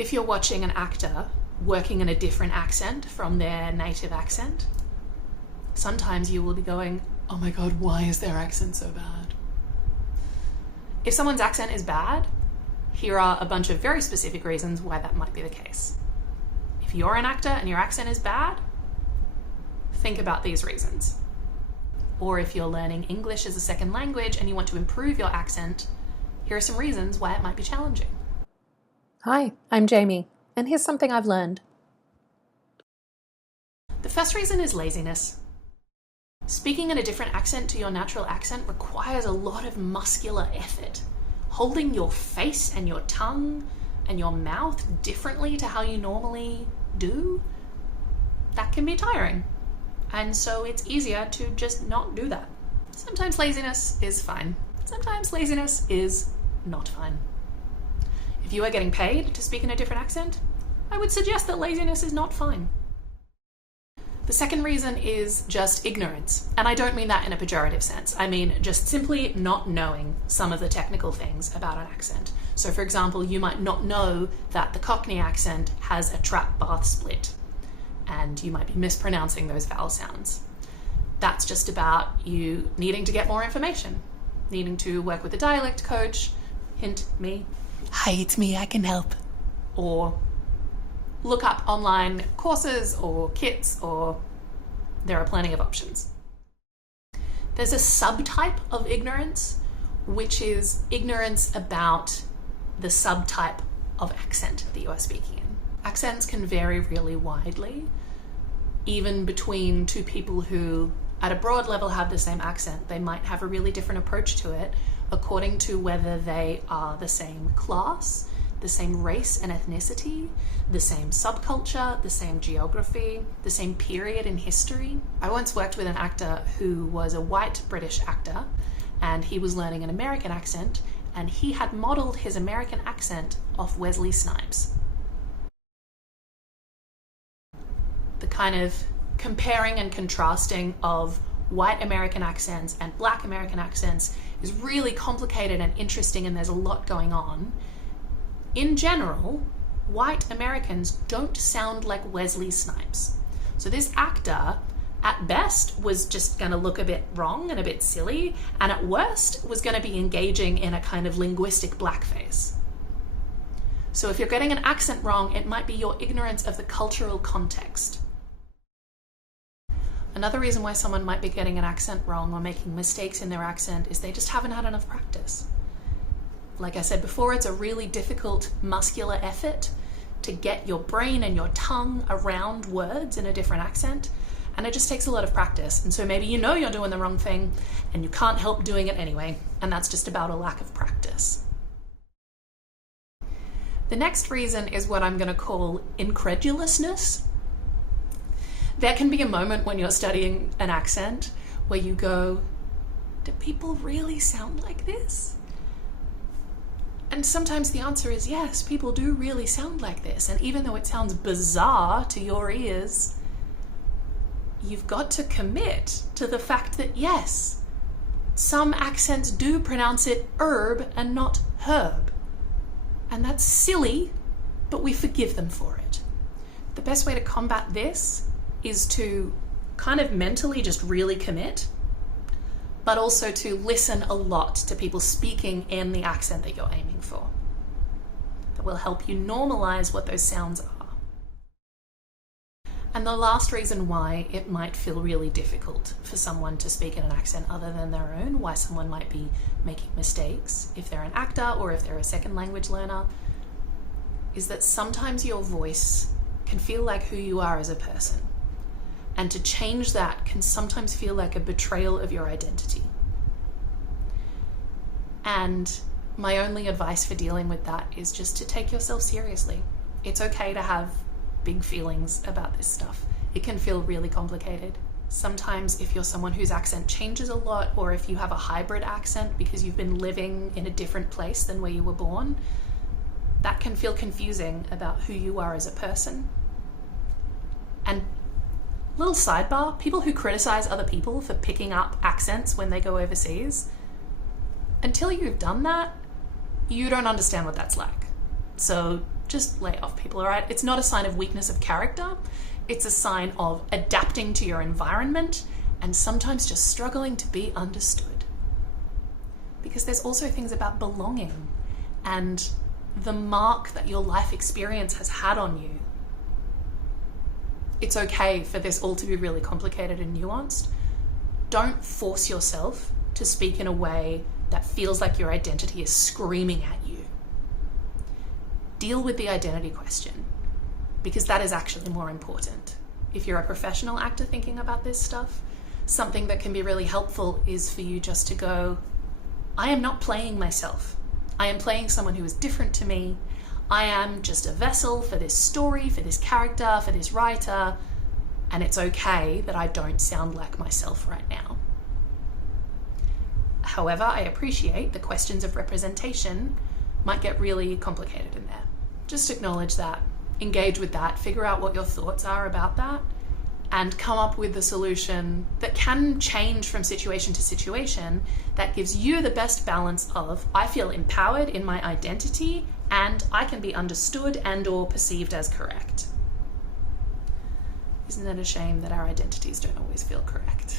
If you're watching an actor working in a different accent from their native accent, sometimes you will be going, oh my God, why is their accent so bad? If someone's accent is bad, here are a bunch of very specific reasons why that might be the case. If you're an actor and your accent is bad, think about these reasons. Or if you're learning English as a second language and you want to improve your accent, here are some reasons why it might be challenging. Hi, I'm Jamie, and here's something I've learned. The first reason is laziness. Speaking in a different accent to your natural accent requires a lot of muscular effort. Holding your face and your tongue and your mouth differently to how you normally do, that can be tiring. And so it's easier to just not do that. Sometimes laziness is fine. Sometimes laziness is not fine. If you are getting paid to speak in a different accent, I would suggest that laziness is not fine. The second reason is just ignorance. And I don't mean that in a pejorative sense. I mean just simply not knowing some of the technical things about an accent. So for example, you might not know that the Cockney accent has a trap bath split, and you might be mispronouncing those vowel sounds. That's just about you needing to get more information, needing to work with a dialect coach, hint me, hi, it's me, I can help. Or look up online courses or kits, or there are plenty of options. There's a subtype of ignorance, which is ignorance about the subtype of accent that you are speaking in. Accents can vary really widely, even between two people who at a broad level have the same accent. They might have a really different approach to it according to whether they are the same class, the same race and ethnicity, the same subculture, the same geography, the same period in history. I once worked with an actor who was a white British actor, and he was learning an American accent, and he had modeled his American accent off Wesley Snipes. The kind of comparing and contrasting of white American accents and black American accents is really complicated and interesting, and there's a lot going on. In general, white Americans don't sound like Wesley Snipes. So this actor, at best, was just going to look a bit wrong and a bit silly, and at worst was going to be engaging in a kind of linguistic blackface. So if you're getting an accent wrong, it might be your ignorance of the cultural context. Another reason why someone might be getting an accent wrong or making mistakes in their accent is they just haven't had enough practice. Like I said before, it's a really difficult muscular effort to get your brain and your tongue around words in a different accent, and it just takes a lot of practice. And so maybe you know you're doing the wrong thing and you can't help doing it anyway, and that's just about a lack of practice. The next reason is what I'm going to call incredulousness. There can be a moment when you're studying an accent where you go, do people really sound like this? And sometimes the answer is yes, people do really sound like this. And even though it sounds bizarre to your ears, you've got to commit to the fact that yes, some accents do pronounce it herb and not herb. And that's silly, but we forgive them for it. The best way to combat this is to kind of mentally just really commit, but also to listen a lot to people speaking in the accent that you're aiming for. That will help you normalize what those sounds are. And the last reason why it might feel really difficult for someone to speak in an accent other than their own, why someone might be making mistakes, if they're an actor or if they're a second language learner, is that sometimes your voice can feel like who you are as a person. And to change that can sometimes feel like a betrayal of your identity. And my only advice for dealing with that is just to take yourself seriously. It's okay to have big feelings about this stuff. It can feel really complicated. Sometimes if you're someone whose accent changes a lot, or if you have a hybrid accent because you've been living in a different place than where you were born, that can feel confusing about who you are as a person. And little sidebar, people who criticize other people for picking up accents when they go overseas, until you've done that, you don't understand what that's like. So just lay off people, all right? It's not a sign of weakness of character. It's a sign of adapting to your environment and sometimes just struggling to be understood. Because there's also things about belonging and the mark that your life experience has had on you. It's okay for this all to be really complicated and nuanced. Don't force yourself to speak in a way that feels like your identity is screaming at you. Deal with the identity question, because that is actually more important. If you're a professional actor thinking about this stuff, something that can be really helpful is for you just to go, I am not playing myself. I am playing someone who is different to me. I am just a vessel for this story, for this character, for this writer, and it's okay that I don't sound like myself right now. However, I appreciate the questions of representation might get really complicated in there. Just acknowledge that, engage with that, figure out what your thoughts are about that, and come up with the solution that can change from situation to situation that gives you the best balance of, I feel empowered in my identity and I can be understood and or perceived as correct. Isn't it a shame that our identities don't always feel correct?